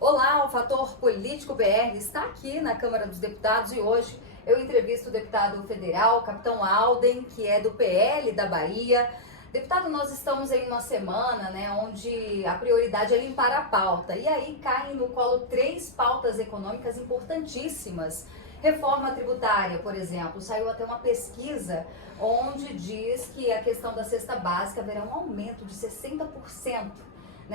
Olá, o Fator Político BR está aqui na Câmara dos Deputados e hoje eu entrevisto o deputado federal, Capitão Alden, que é do PL da Bahia. Deputado, nós estamos em uma semana, onde a prioridade é limpar a pauta e aí caem no colo 3 pautas econômicas importantíssimas. Reforma tributária, por exemplo, saiu até uma pesquisa onde diz que a questão da cesta básica verá um aumento de 60%.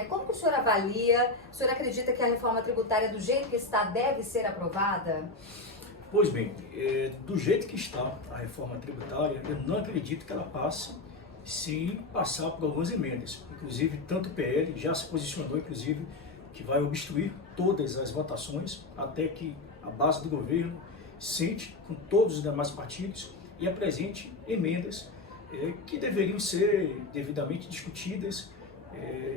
Como que o senhor avalia? O senhor acredita que a reforma tributária, do jeito que está, deve ser aprovada? Pois bem, do jeito que está a reforma tributária, eu não acredito que ela passe sem passar por algumas emendas. Inclusive, tanto o PL já se posicionou, inclusive, que vai obstruir todas as votações até que a base do governo sente com todos os demais partidos e apresente emendas que deveriam ser devidamente discutidas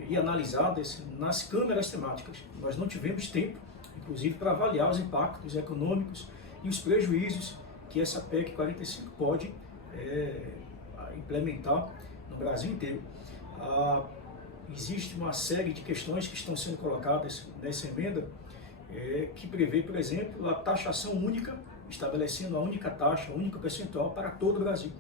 e analisadas nas câmaras temáticas. Nós não tivemos tempo, inclusive, para avaliar os impactos econômicos e os prejuízos que essa PEC 45 pode implementar no Brasil inteiro. Existe uma série de questões que estão sendo colocadas nessa emenda que prevê, por exemplo, a taxação única, estabelecendo a única taxa, o único percentual para todo o Brasil.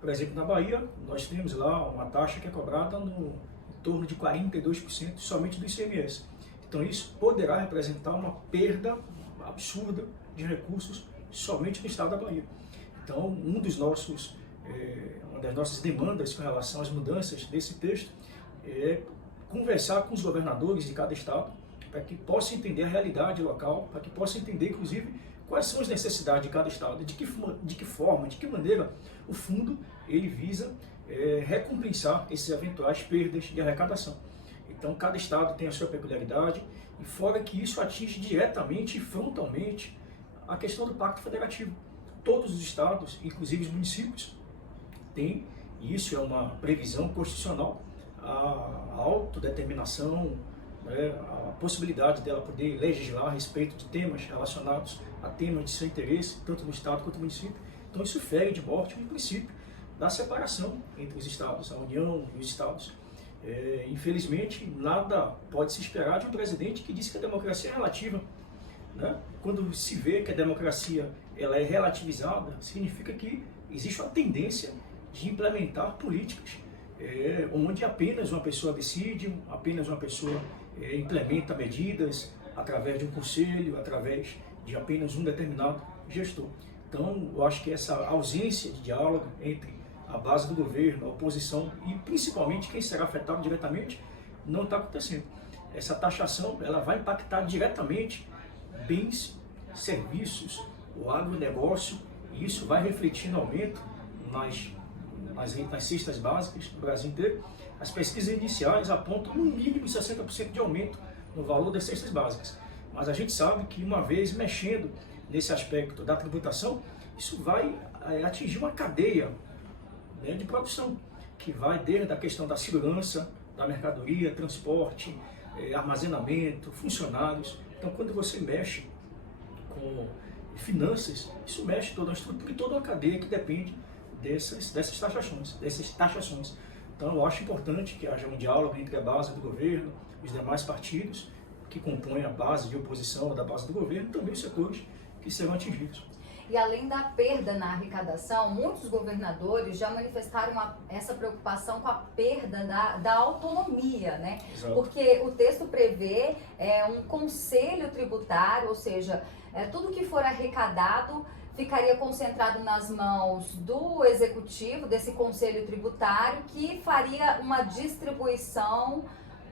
Por exemplo, na Bahia, nós temos lá uma taxa que é cobrada em torno de 42% somente do ICMS. Então isso poderá representar uma perda absurda de recursos somente no estado da Bahia. Então uma das nossas demandas com relação às mudanças desse texto é conversar com os governadores de cada estado para que possam entender a realidade local, para que possam entender, inclusive, quais são as necessidades de cada estado, de que forma, de que maneira o fundo ele visa recompensar esses eventuais perdas de arrecadação. Então, cada estado tem a sua peculiaridade, e fora que isso atinge diretamente e frontalmente a questão do Pacto Federativo. Todos os estados, inclusive os municípios, têm, e isso é uma previsão constitucional, a autodeterminação, a possibilidade dela poder legislar a respeito de temas relacionados a temas de seu interesse, tanto no estado quanto no município. Então, isso fere de morte o princípio da separação entre os estados, a União e os estados. Infelizmente, nada pode se esperar de um presidente que diz que a democracia é relativa. Quando se vê que a democracia ela é relativizada, significa que existe uma tendência de implementar políticas onde apenas uma pessoa decide, apenas uma pessoa implementa medidas através de um conselho, através de apenas um determinado gestor. Então, eu acho que essa ausência de diálogo entre a base do governo, a oposição e principalmente quem será afetado diretamente, não está acontecendo. Essa taxação ela vai impactar diretamente bens, serviços, o agronegócio, e isso vai refletir no aumento nas cestas básicas do Brasil inteiro. As pesquisas iniciais apontam no mínimo 60% de aumento no valor das cestas básicas. Mas a gente sabe que uma vez mexendo nesse aspecto da tributação, isso vai atingir uma cadeia de produção, que vai desde a questão da segurança, da mercadoria, transporte, armazenamento, funcionários. Então, quando você mexe com finanças, isso mexe toda a estrutura e toda a cadeia que depende dessas taxações. Então, eu acho importante que haja um diálogo entre a base do governo, os demais partidos que compõem a base de oposição da base do governo, e também os setores que serão atingidos. E além da perda na arrecadação, muitos governadores já manifestaram essa preocupação com a perda da autonomia, Exato. Porque o texto prevê um conselho tributário, ou seja, tudo que for arrecadado ficaria concentrado nas mãos do executivo, desse conselho tributário, que faria uma distribuição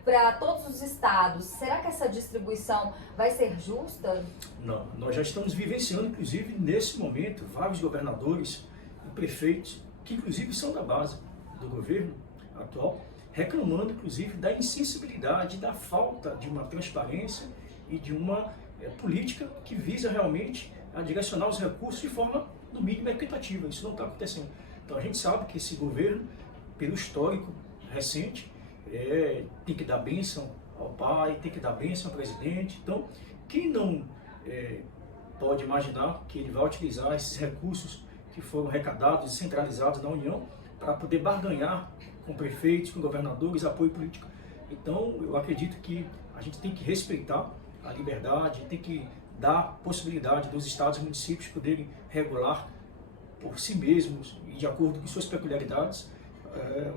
para todos os estados. Será que essa distribuição vai ser justa? Não, nós já estamos vivenciando, inclusive, nesse momento, vários governadores e prefeitos, que inclusive são da base do governo atual, reclamando, inclusive, da insensibilidade, da falta de uma transparência e de uma política que visa realmente a direcionar os recursos de forma, no mínimo, equitativa. Isso não está acontecendo. Então, a gente sabe que esse governo, pelo histórico recente, tem que dar bênção ao pai, tem que dar bênção ao presidente. Então, quem não pode imaginar que ele vai utilizar esses recursos que foram arrecadados e centralizados na União para poder barganhar com prefeitos, com governadores, apoio político? Então, eu acredito que a gente tem que respeitar a liberdade, tem que dar possibilidade dos estados e municípios poderem regular por si mesmos e de acordo com suas peculiaridades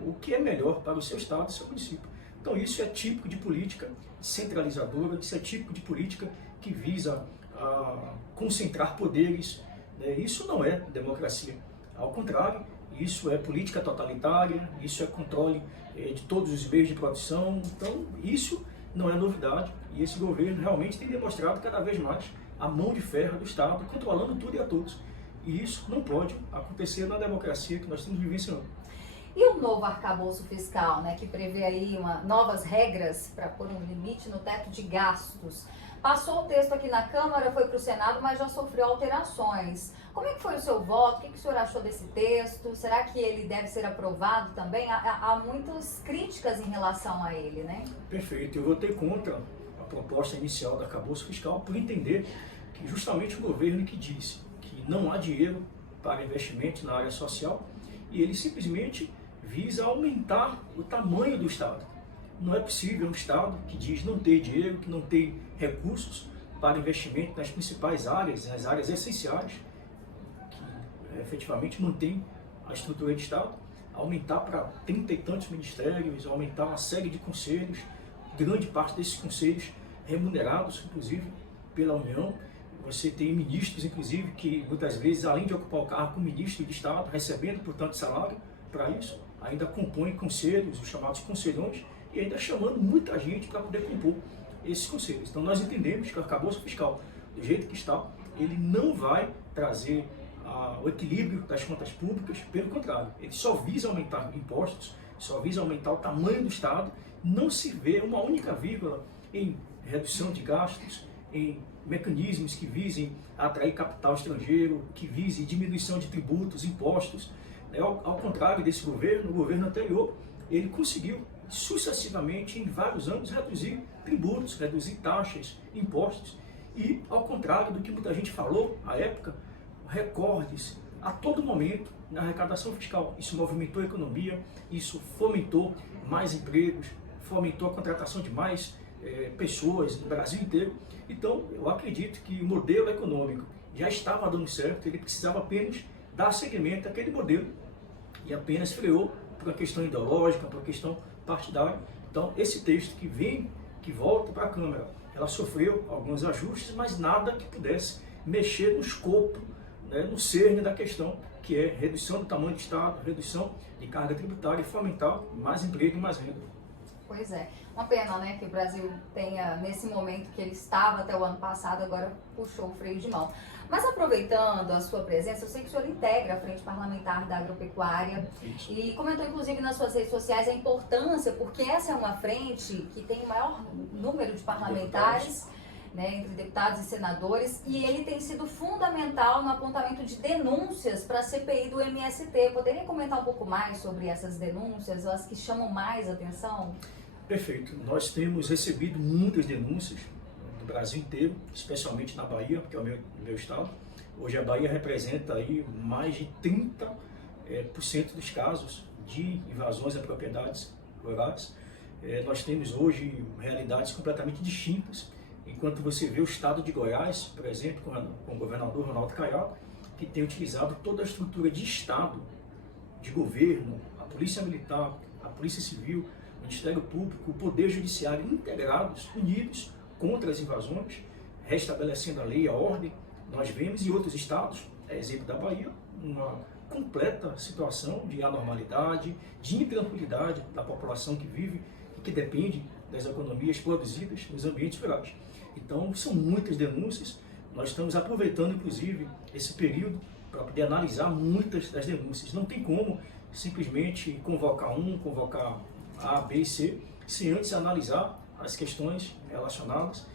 o que é melhor para o seu estado e seu município. Então isso é típico de política centralizadora, isso é típico de política que visa concentrar poderes. Isso não é democracia, ao contrário, isso é política totalitária, isso é controle de todos os meios de produção. Então isso não é novidade e esse governo realmente tem demonstrado cada vez mais a mão de ferro do Estado, controlando tudo e a todos. E isso não pode acontecer na democracia que nós estamos vivenciando. E o novo arcabouço fiscal, né, que prevê aí novas regras para pôr um limite no teto de gastos. Passou o texto aqui na Câmara, foi para o Senado, mas já sofreu alterações. Como é que foi o seu voto? O que o senhor achou desse texto? Será que ele deve ser aprovado também? Há muitas críticas em relação a ele, né? Perfeito. Eu votei contra a proposta inicial do arcabouço fiscal por entender que justamente o governo que disse que não há dinheiro para investimento na área social e ele simplesmente visa aumentar o tamanho do Estado. Não é possível um Estado que diz não ter dinheiro, que não tem recursos para investimento nas principais áreas, nas áreas essenciais, que efetivamente mantém a estrutura de Estado, aumentar para 30 e tantos ministérios, aumentar uma série de conselhos, grande parte desses conselhos remunerados, inclusive, pela União. Você tem ministros, inclusive, que muitas vezes, além de ocupar o cargo como ministro de Estado, recebendo, portanto, salário para isso, ainda compõem conselhos, os chamados conselhões, e ainda chamando muita gente para poder compor esses conselhos. Então nós entendemos que o arcabouço fiscal, do jeito que está, ele não vai trazer o equilíbrio das contas públicas, pelo contrário, ele só visa aumentar impostos, só visa aumentar o tamanho do Estado, não se vê uma única vírgula em redução de gastos, em mecanismos que visem atrair capital estrangeiro, que visem diminuição de tributos, impostos. Ao contrário desse governo, o governo anterior, ele conseguiu sucessivamente, em vários anos, reduzir tributos, reduzir taxas, impostos. E, ao contrário do que muita gente falou à época, recordes a todo momento na arrecadação fiscal. Isso movimentou a economia, isso fomentou mais empregos, fomentou a contratação de mais pessoas no Brasil inteiro. Então, eu acredito que o modelo econômico já estava dando certo, ele precisava apenas dar seguimento àquele modelo e apenas freou por uma questão ideológica, por uma questão partidária. Então, esse texto que volta para a Câmara, ela sofreu alguns ajustes, mas nada que pudesse mexer no escopo, no cerne da questão, que é redução do tamanho do Estado, redução de carga tributária e fomentar mais emprego e mais renda. Pois é. Uma pena, né, que o Brasil tenha, nesse momento que ele estava até o ano passado, agora puxou o freio de mão. Mas aproveitando a sua presença, eu sei que o senhor integra a Frente Parlamentar da Agropecuária. Isso. E comentou, inclusive, nas suas redes sociais a importância, porque essa é uma frente que tem o maior número de parlamentares, entre deputados e senadores, e ele tem sido fundamental no apontamento de denúncias para a CPI do MST. Poderia comentar um pouco mais sobre essas denúncias, as que chamam mais atenção? Perfeito. Nós temos recebido muitas denúncias do Brasil inteiro, especialmente na Bahia, que é o meu estado. Hoje a Bahia representa aí mais de 30% dos casos de invasões a propriedades rurais. Nós temos hoje realidades completamente distintas. Enquanto você vê o estado de Goiás, por exemplo, com o governador Ronaldo Caiado, que tem utilizado toda a estrutura de Estado, de governo, a Polícia Militar, a Polícia Civil, o Ministério Público, o Poder Judiciário integrados, unidos contra as invasões, restabelecendo a lei e a ordem. Nós vemos em outros estados, exemplo da Bahia, uma completa situação de anormalidade, de intranquilidade da população que vive e que depende das economias produzidas nos ambientes rurais. Então, são muitas denúncias. Nós estamos aproveitando, inclusive, esse período para poder analisar muitas das denúncias. Não tem como simplesmente convocar A, B e C, sem antes analisar as questões relacionadas.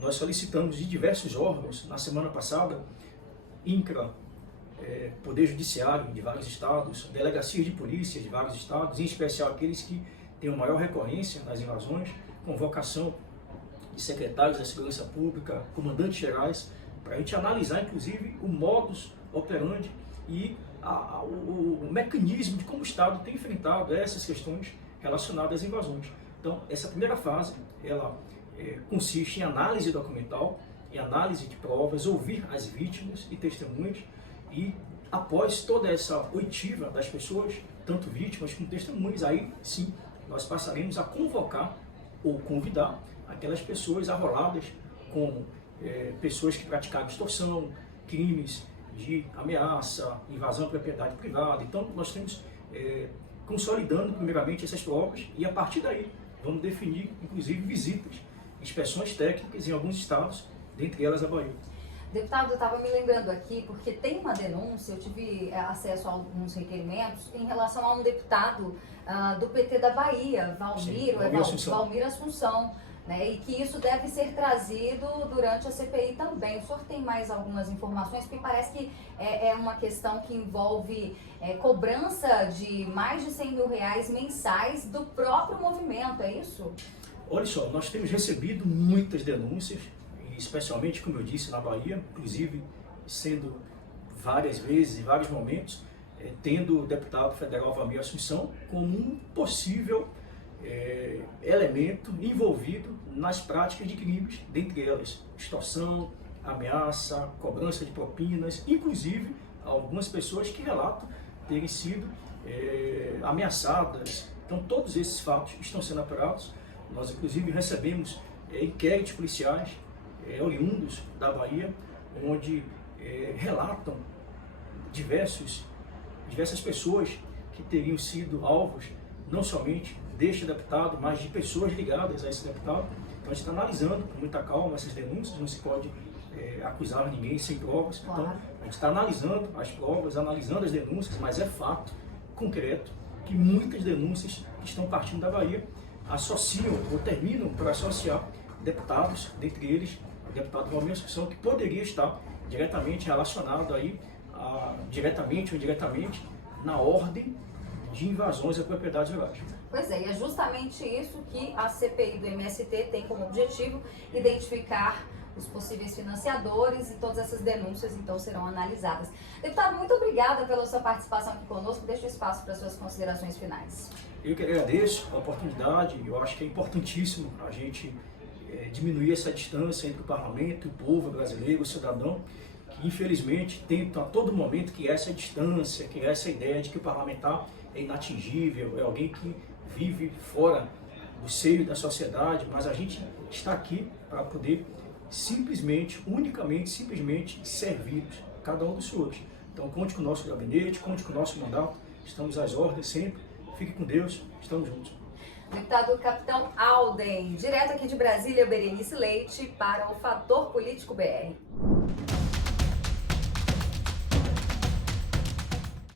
Nós solicitamos de diversos órgãos, na semana passada, INCRA, Poder Judiciário de vários estados, delegacias de polícia de vários estados, em especial aqueles que têm maior recorrência nas invasões, convocação de secretários da Segurança Pública, comandantes gerais, para a gente analisar, inclusive, o modus operandi e o mecanismo de como o Estado tem enfrentado essas questões relacionadas às invasões. Então, essa primeira fase, ela consiste em análise documental, em análise de provas, ouvir as vítimas e testemunhas e após toda essa oitiva das pessoas, tanto vítimas como testemunhas, aí sim nós passaremos a convocar ou convidar aquelas pessoas arroladas com pessoas que praticaram extorsão, crimes de ameaça, invasão de propriedade privada. Então nós estamos consolidando primeiramente essas provas e a partir daí vamos definir inclusive visitas, inspeções técnicas em alguns estados, dentre elas a Bahia. Deputado, eu estava me lembrando aqui, porque tem uma denúncia, eu tive acesso a alguns requerimentos em relação a um deputado do PT da Bahia, Valmir Assunção, né, e que isso deve ser trazido durante a CPI também. O senhor tem mais algumas informações? Porque parece que é uma questão que envolve cobrança de mais de R$100 mil mensais do próprio movimento, é isso? Olha só, nós temos recebido muitas denúncias, especialmente, como eu disse, na Bahia, inclusive sendo várias vezes, em vários momentos, tendo o deputado federal Valmir Assunção como um possível elemento envolvido nas práticas de crimes, dentre elas extorsão, ameaça, cobrança de propinas, inclusive algumas pessoas que relatam terem sido ameaçadas. Então todos esses fatos estão sendo apurados. Nós inclusive recebemos inquéritos policiais oriundos da Bahia, onde relatam diversas pessoas que teriam sido alvos não somente deste deputado, mas de pessoas ligadas a esse deputado. Então a gente está analisando com muita calma essas denúncias, não se pode acusar ninguém sem provas. Claro. Então a gente está analisando as provas, analisando as denúncias, mas é fato concreto que muitas denúncias que estão partindo da Bahia associam ou terminam por associar deputados, dentre eles o deputado Valmir Assunção, que poderia estar diretamente relacionado aí, diretamente ou indiretamente, na ordem de invasões a propriedades rurais. Pois é, e é justamente isso que a CPI do MST tem como objetivo, identificar os possíveis financiadores, e todas essas denúncias então serão analisadas. Deputado, muito obrigada pela sua participação aqui conosco. Deixo espaço para suas considerações finais. Eu que agradeço a oportunidade. Eu acho que é importantíssimo a gente diminuir essa distância entre o parlamento, o povo brasileiro, o cidadão, que infelizmente tenta a todo momento criar essa distância, criar essa ideia de que o parlamentar é inatingível, é alguém que vive fora do seio da sociedade, mas a gente está aqui para poder simplesmente servir cada um dos senhores. Então conte com o nosso gabinete, conte com o nosso mandato, estamos às ordens sempre, fique com Deus, estamos juntos. Deputado Capitão Alden, direto aqui de Brasília, Berenice Leite, para o Fator Político BR.